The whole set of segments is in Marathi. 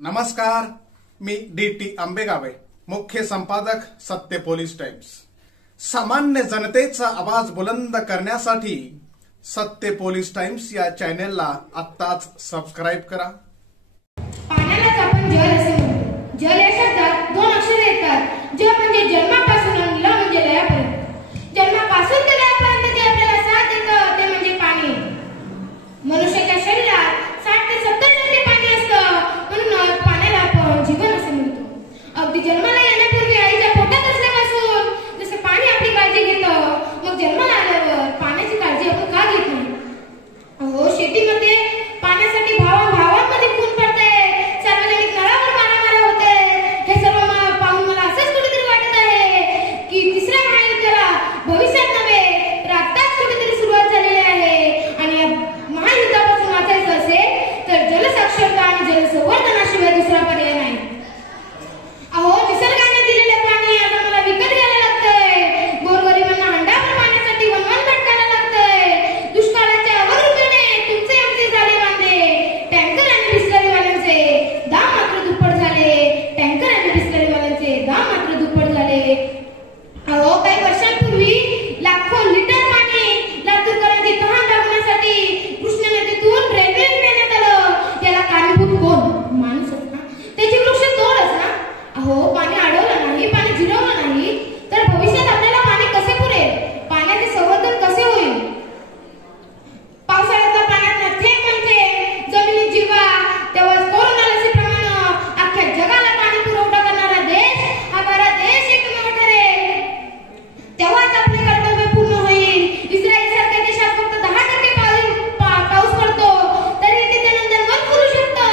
नमस्कार, मी डी.टी. आंबेगावे, मुख्य संपादक सत्य पोलीस टाइम्स। सामान्य जनतेचा आवाज बुलंद करण्यासाठी सत्य पोलीस टाइम्स या चॅनेलला आत्ताच सबस्क्राइब करा। पाण्यालाच आपण जल असे म्हणतो। जल या शब्दात दोन अक्षरे येतात। ज म्हणजे जन्मापासून आणि ल म्हणजे लयापर्यंत। जन्मापासून ते लयापर्यंत जे आपल्याला साथ देतं ते म्हणजे पाणी। मनुष्याच्या शरीरात 60 ते 70% पाणी असतं, म्हणून पाण्याला आपण जीवन असे म्हणतो। अगदी जन्माला येण्यापूर्वी आईच्या पोटात असल्यापासून जसे पाणी आपली काळजी घेतं, मग जन्माला आल्यावर पाण्याची काळजी आपण का घेत नाही? अहो, शेतीमध्ये पाण्यासाठी भावांमध्ये खून पडते, सार्वजनिक नळावर मारामारी होते। हे सर्व पाहून मला असंच कुठेतरी वाटत आहे की तिसऱ्या महायुद्धाला भविष्यात नव्हे तर आत्ताच कुठेतरी सुरुवात झालेली आहे। आणि या महायुद्धापासून वाचायचं असेल तर जलसाक्षरता आणि जलसंवर्धनाशिवाय दुसरा पर्याय नाही। अहो, निसर्गाने दिलेले पाणी आता मला विकत घ्यायला लागतंय। गोरगरिबांना हंडाभर पाण्यासाठी वनवन भटकायला लागतंय। दुष्काळाच्या अवरुपीने तुमचे आमचे झाले वांदे। टँकर आणि बिस्लरीवाल्यांचे दाम मात्र दुप्पट झाले। टँकर आणि बिस्लरीवाल्यांचे दाम मात्र दुप्पट झाले। अहो, काही वर्षांपूर्वी लाखो लिटर पाणी लातूरकरांची तहान भागवण्यासाठी कृष्णा नदीतून रेल्वेने नेण्यात आलं। याला कारणीभूत कोण? माणूसच ना, त्याची वृक्षतोडच ना। अहो, पाणी अडवलं नाही, पाणी जिरवलं नाही तर भविष्यात आपल्याला पाणी कसे पुरेल? पाण्याचे संवर्धन कसे होईल? पावसाळ्याच्या पाण्यात थेंब म्हणजे जमिनीत जिरवा, तेव्हा कोरोना लसीप्रमाणे अख्ख्या जगाला पाणी पुरवठा करणारा देश हा भारत देश एकमेव ठरेल। तेव्हाच आपले कर्तव्य पूर्ण होईल। इस्रायल सारख्या देशात फक्त 10% पाऊस पडतो, तरी तिथे नंतर वन करू शकतं।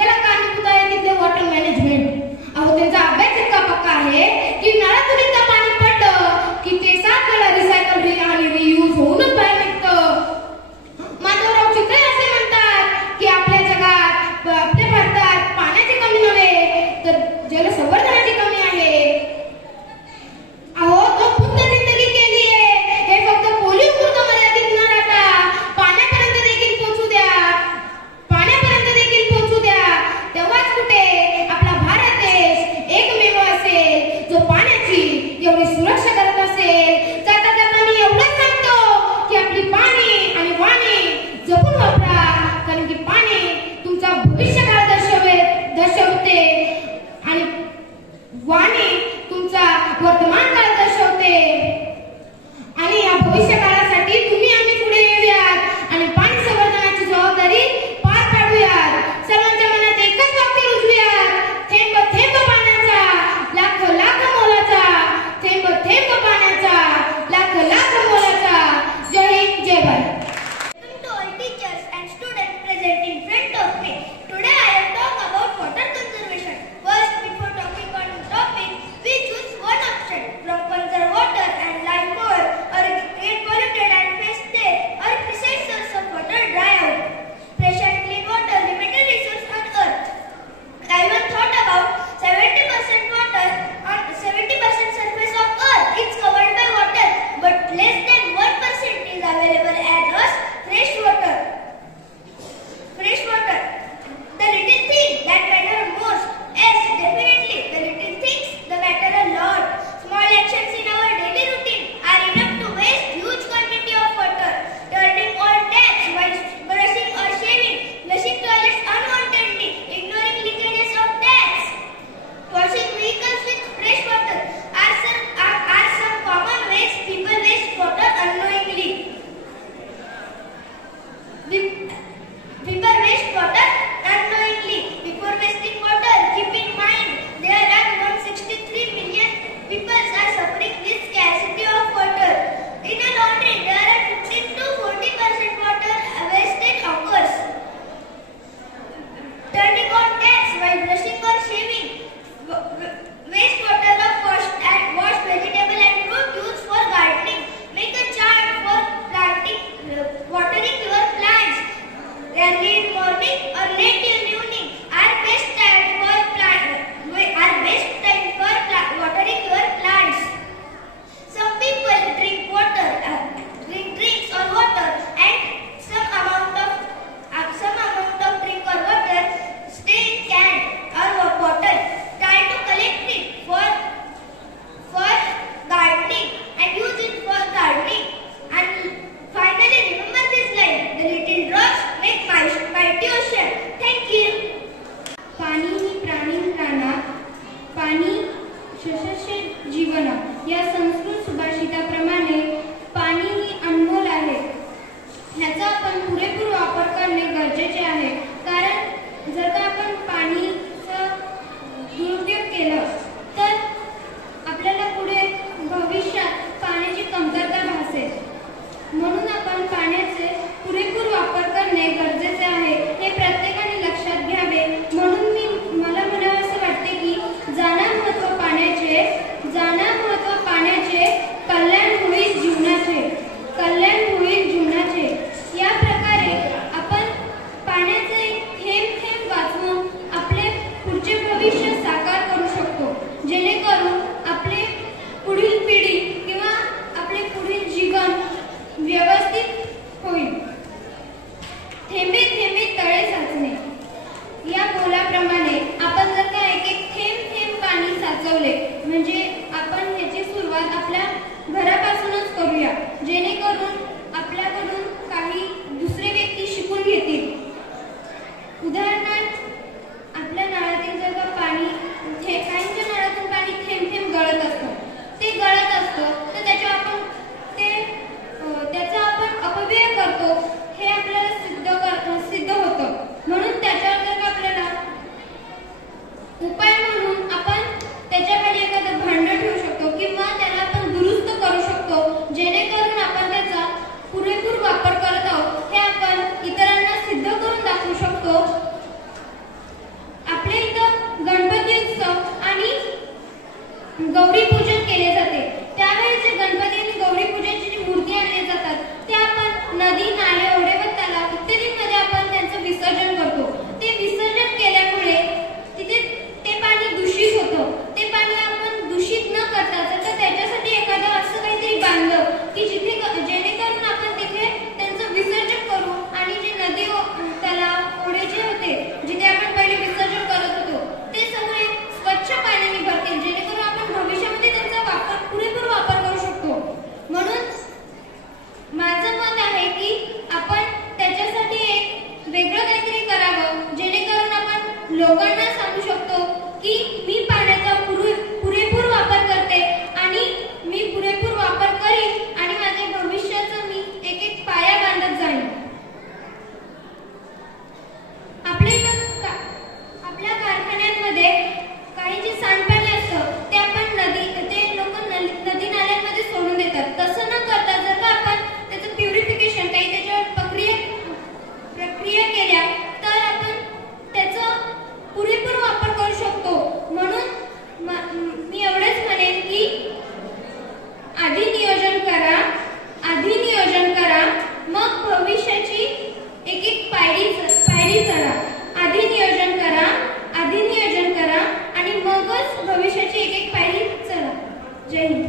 याला कारणीभूत आहे तिथले वॉटर मॅनेजमेंट। अहो, त्यांचा अभ्यास इतका जीवन या संस्कृत सुभाषिताप्रमाणे पाणी ही अनमोल आहे. ह्याचा आपण पुरेपूर वापर करणे गरजेचे आहे. कारण जर का आपण पाणीचा दुरुपयोग केला तर आपल्याला पुढे भविष्यात पाण्याची कमतरता भासेल. म्हणून आपण पाण्याचे पुरेपूर वापर करणे गरजेचे आहे, हे प्रत्येकाने लक्षात घ्यावे. म्हणून मला म्हणावं असं वाटते की जाणा महत्त्व पाण्याचे कल्याण होईल जीवनाचे, कल्याण होईल जीवनाचे. या प्रकारे आपण पाण्याचे थेंब थेंब वाचवून आपले पुढचे भविष्य साकार करू शकतो, जेणेकरून आपले पुढील पिढी किंवा आपले पुढील जीवन व्यवस्थित होईल. थेंबे थेंबे तळे साचणे या बोलाप्रमाणे आपण जर का एक एक थेंब थेंब पाणी साचवले म्हणजे आपण याची सुरुवात आपल्या घरापासूनच करूया, जेणेकरून आपल्याकडून काही दुसरे व्यक्ती शिकून घेतील. उदाहरणार्थ आपल्या नळातील जर का पाणी काहींच्या नळातून पाणी थेंब थेंब गळत असतं, ते गळत असतं तर त्याचा आपण अपव्यय करतो हे आपल्याला सिद्ध होतं. म्हणून त्याच्यावर जर का आपल्याला उपाय म्हणून आपण त्याच्याखाली एखादं भांडं ठेवू शकतो किंवा त्याला आपण दुरुस्त करू शकतो, जेणेकरून आपण त्याचा पुरेपूर वापर करत आहोत हे आपण इतरांना सिद्ध करून दाखवू शकतो. आपल्या इथं गणपती उत्सव आणि गौरी पूजन केले जाते. त्यावेळी जे गणपती आणि गौरी पूजनची जी मूर्ती आणली जातात ते आपण नदी, नाले, ओढे व तलाव इत्यादींमध्ये आपण त्यांचं विसर्जन करतो. ते विसर्जन केल्यामुळे तिथे ते पाणी दूषित होतं. ते पाणी आपण दूषित न करता तर त्याच्यासाठी एखादं असं काहीतरी बांधलं की जेणेकरून आपण तिथे त्यांचं विसर्जन करू आणि जे नदी, तलाव, ओढे जे होते जिथे आपण पहिले विसर्जन करत होतो ते सगळे स्वच्छ पाण्याने भरतील, जेणेकरून आपण भविष्यामध्ये त्यांचा पुरेपूर वापर करू शकतो. म्हणून माझं मत आहे की आपण त्याच्यासाठी एक वेगळं काहीतरी करावं, जेणेकरून आपण लोकांना सांगू शकतो की मी पाण्याचा पुरेपूर वापर करते आणि मी पुरेपूर वापर करीन आणि माझ्या भविष्याचा मी एक एक पाया बांधत जाईन. आपल्या कारखान्यांमध्ये काही जे सांडपाणी असतं ते आपण लोक नदी नाल्यांमध्ये सोडून देतात. तसं न करता जर का आपण त्याचं प्युरिफिकेशन काही त्याच्यावर प्रक्रिया केल्या तर आपण त्याचा पुरेपूर वापर करू शकतो. म्हणून मी एवढेच म्हणेन की आधी नियोजन करा मग भविष्याची एक एक पायरी चढा. आधी नियोजन करा आणि मगच भविष्याची एक एक पायरी चढा. जय हिंद.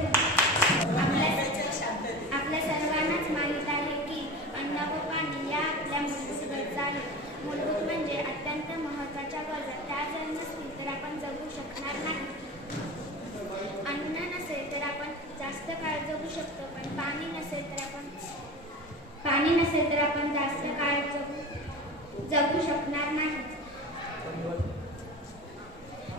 आपल्या सर्वांनाच माहीत आहे की अन्न व पाणी या आपल्या मूलभूत गरजा आहेत. मूलभूत म्हणजे अत्यंत महत्त्वाच्या गरजा. त्या जर नसतील तर आपण जगू शकणार नाही. अन्न नसेल तर आपण जास्त काळ जगू शकतो, पण पाणी नसेल तर आपण जास्त काळ जगू शकणार नाही.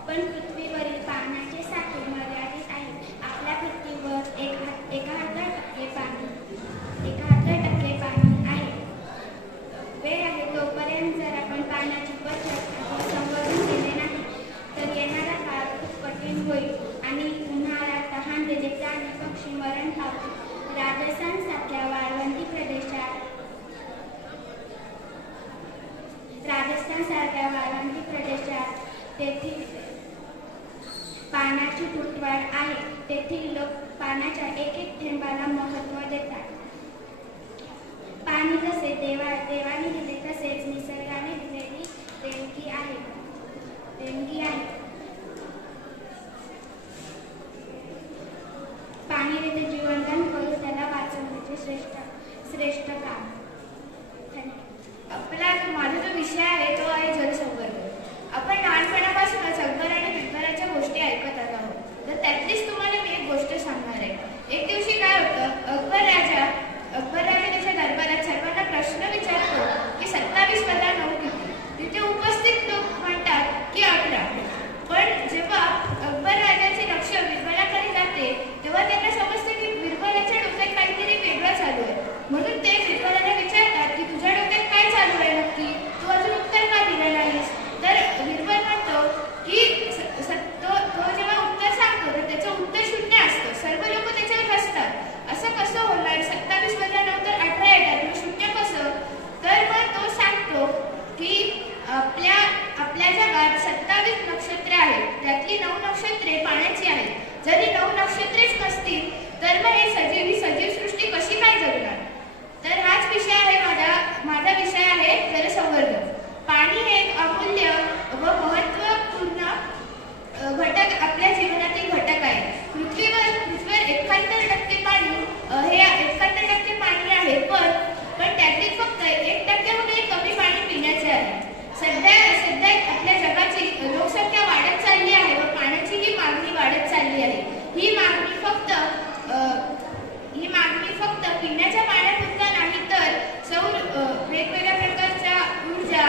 पण पृथ्वीवरील पाण्याचे साठे मर्यादित आहेत. आपल्या पृथ्वीवर 71% पाणी आहे. वेळ आहे तोपर्यंत जर आपण पाण्याची बचत व संवर्धन केले नाही तर येणारा काळ खूप कठीण होईल आणि उन्हाळ्यात तहानलेले प्राणी पक्षी मरण पावतील. राजस्थान सारख्या वाळवंटी प्रदेशात तेथील पाण्याची तुटवड आहे. तेथील लोक पाण्याच्या एक एक थेंबाला महत्त्व देतात. पाणी जसे देवाने दिले तसेच निसर्गाने दिलेली देणगी आहे. पाणी देते जीवनदान करू त्याला वाचवण्याचे श्रेष्ठ काम. माझा जो विषय आहे तो आहे जलसंवर्धन. आपण लहानपणापासूनच अकबर आणि बिरबलाच्या गोष्टी ऐकत आलो आहोत. तर त्यातलीच तुम्हाला मी एक गोष्ट सांगणार आहे. एक दिवशी काय होतं, अकबर राजा त्याच्या दरबारात सर्वांना प्रश्न विचारतो की 27 + 9 किती. तिथे उपस्थित लोक त्यातली 9 नक्षत्रे पाण्याची आहेत. जरी 9 नक्षत्रेच नसतील तर मग ही सजीव सृष्टी कशी काय जगणार? तर हाच विषय आहे माझा विषय आहे जलसंवर्धन. पाणी हे एक अमूल्य व महत्त्वपूर्ण घटक आपल्या जीवनातील घटक आहे. पृथ्वीवर 71% पाणी हे 71% पाणी आहे, पण त्यातील फक्त 1% कमी पाणी पिण्याचे आहे. सध्या आपल्या जगाची लोकसंख्या वाढत चालली आहे व पाण्याचीही मागणी वाढत चालली आहे. ही मागणी फक्त पिण्याच्या पाण्यापुरता नाही तर वेगवेगळ्या प्रकारच्या ऊर्जा,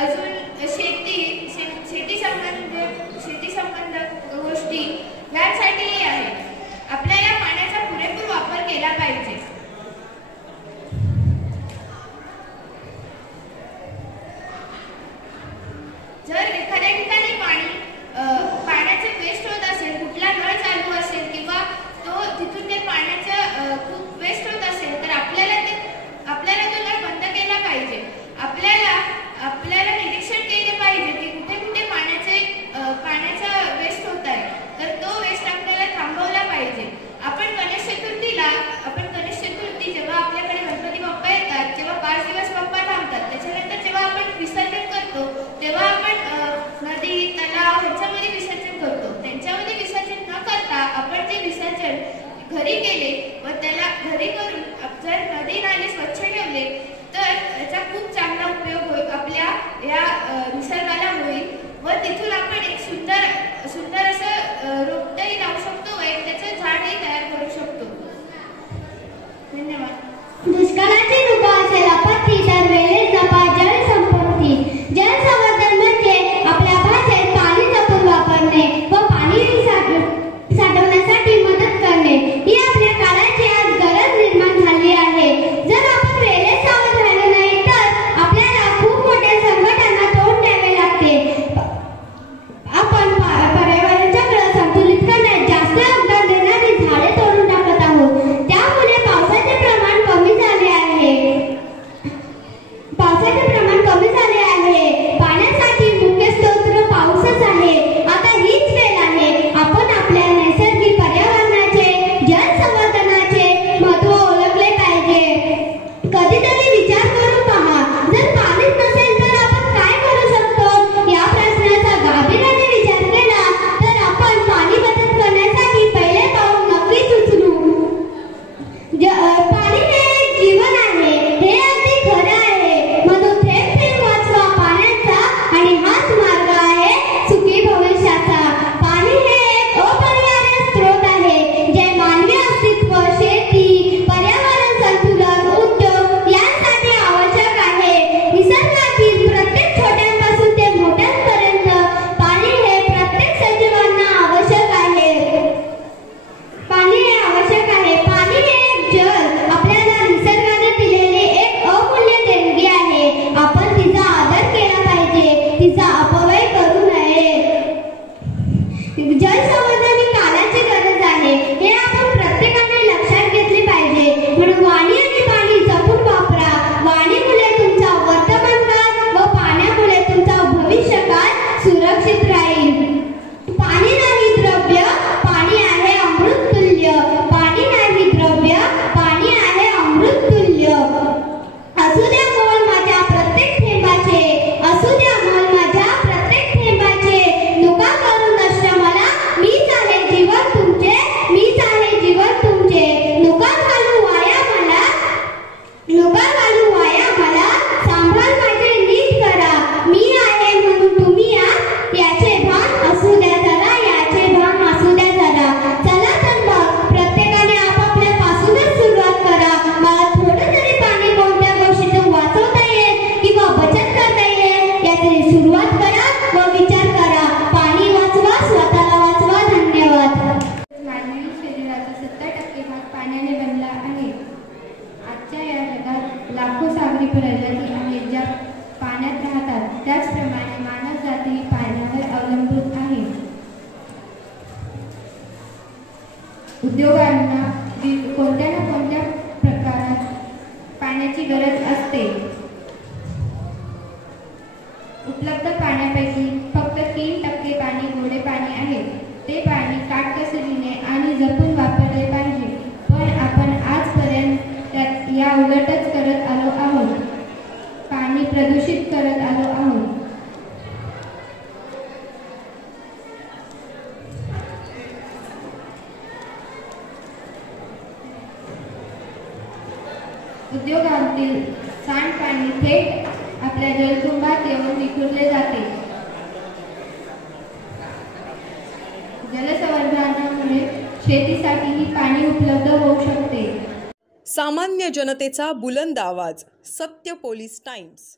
अजून शेती संबंध गोष्टी यासाठीही आहे. आपल्याला पाण्याचा पुरेपूर वापर केला पाहिजे. जर एखाद्या ठिकाणी पाण्याचे वेस्ट होत असेल, कुठला नळ चालू असेल किंवा तिथून ते पाण्याचं खूप वेस्ट होत असेल तर आपल्याला तो नळ बंद केला पाहिजे. आपल्याला निरीक्षण केले पाहिजे की कुठे कुठे पाण्याचा वेस्ट होत आहे, तर तो वेस्ट आपल्याला थांबवला पाहिजे. आपण गणेश चतुर्थी जेव्हा आपल्याकडे गणपती बाप्पा येतात तेव्हा 5 दिवस बाप्पा थांबतात. त्याच्यानंतर जेव्हा आपण विसर्जन करतो तेव्हा आपण नदी, तलाव ह्याच्यामध्ये विसर्जन करतो. त्यांच्यामध्ये विसर्जन न करता आपण ते विसर्जन घरी केले व त्याला घरी करून जर नदी नाले स्वच्छ ठेवले तर याचा खूप चांगला उपयोग होईल, आपल्या या निसर्गाला होईल व तिथून आपण एक सुंदर असं रोपटही लावू शकतो व त्याचं झाडही तयार करू शकतो. धन्यवाद. दुष्काळाची रूप असेल आपत्ती तर वेळेत जपा जलसंपत्ती. जलसंवर्धन म्हणजे आपल्या भाषेत पाणी जपून वापरणे व पाणी साठवण्यासाठी मदत करणे. ही आपल्या काळाची आज गरज निर्माण झाली आहे. जर आपण वेळेत सावध राहिलो नाही तर आपल्याला खूप मोठ्या संकटांना तोंड द्यावे लागते. आपण पर्यावरण चक्र संतुलित करण्यात जास्त योगदान देणारी झाडे तोडून टाकत आहोत. त्यामुळे पावसाचे प्रमाण कमी झाले आहे. पाण्यासाठी मुख्य स्रोत पाऊसच आहे. आता हीच वेळ आहे आपण आपल्या नैसर्गिक पर्यावरणाचे, जलसंवर्धनाचे महत्त्व ओळखले पाहिजे. कधीतरी विचार करून पहा, जर पाणीच नसेल तर आपण काय करू शकतो? या प्रश्नाचा गांभीर्याने विचार केला तर आपण पाणी बचत करण्यासाठी पहिले पाऊल नक्कीच उचलू. पाणी हे जीवन आहे, हे अगदी खरं आहे. म्हणून थेंब थेंब वाचवा पाण्याचा आणि हाच मार्ग आहे सुखी भविष्याचा. पाणी हे एक अपरिहार्य स्रोत आहे जे मानवी अस्तित्व, शेती, पर्यावरण संतुलन, उद्योग यांसाठी आवश्यक आहे. निसर्गातील प्रत्येक छोट्यापासून ते मोठ्यांपर्यंत पाणी हे प्रत्येक सजीवांना आवश्यक आहे. पाणी हे एक जल आपल्याला निसर्गाने दिलेले एक अमूल्य देणगी आहे. आपण तिचा आदर केला पाहिजे, तिचा अपव्यय करू नये. जलसंवर्धन ही काळाची गरज आहे, हे आपण प्रत्येकाने लक्षात घेतले पाहिजे. म्हणून वाणी आणि पाणी जपून वापरा. वाणीमुळे तुमचा वर्तमान काळ व पाण्यामुळे तुमचा भविष्यकाळ सुरक्षित राहील. पाणी नाही द्रव्य, पाणी आहे अमृततुल्य. पाणी नाही द्रव्य, पाणी आहे अमृततुल्य. असू द्या मोल माझ्या प्रत्येक थेंबाचे, असू द्या मोल माझ्या प्रत्येक थेंबाचे. नुका करून नष्ट मला, मीच आहे जीवन तुमचे, मीच आहे जीवन तुमचे. नुका घालू वाया मला, सांभाळ माझे नीट करा. मी आहे म्हणून तुम्ही याचे भान असू द्या जरा, याचे भान असू द्या जरा. चला तर मग प्रत्येकाने आपापल्या पासूनच सुरुवात करा. मला थोडं तरी पाणी कोणत्या गोष्टीतून वाचवता येईल किंवा बचत करता येईल याची सुरुवात करा व विचार करा. पाणी वाचवा, स्वतःला वाचवा. धन्यवाद. मानवी शरीराचा 70% भाग पाण्याने बनला आहे. आजच्या या जगात लाखो सागरी प्रजाती आहेत ज्या पाण्यात राहतात. त्याचप्रमाणे मानव जाती पाण्यावर अवलंबून आहे. उद्योगांना कोणत्या ना कोणत्या प्रकारात पाण्याची गरज असते. उपलब्ध पाण्यापैकी फक्त 3% पाणी गोडे पाणी उद्योगांतील सांडपाणी थेट आपल्या जलकुंभात येऊन विखुरले जाते. जलसंवर्धनामुळे शेतीसाठीही पाणी उपलब्ध होऊ शकते. सामान्य जनतेचा बुलंद आवाज. सत्य पोलीस टाइम्स.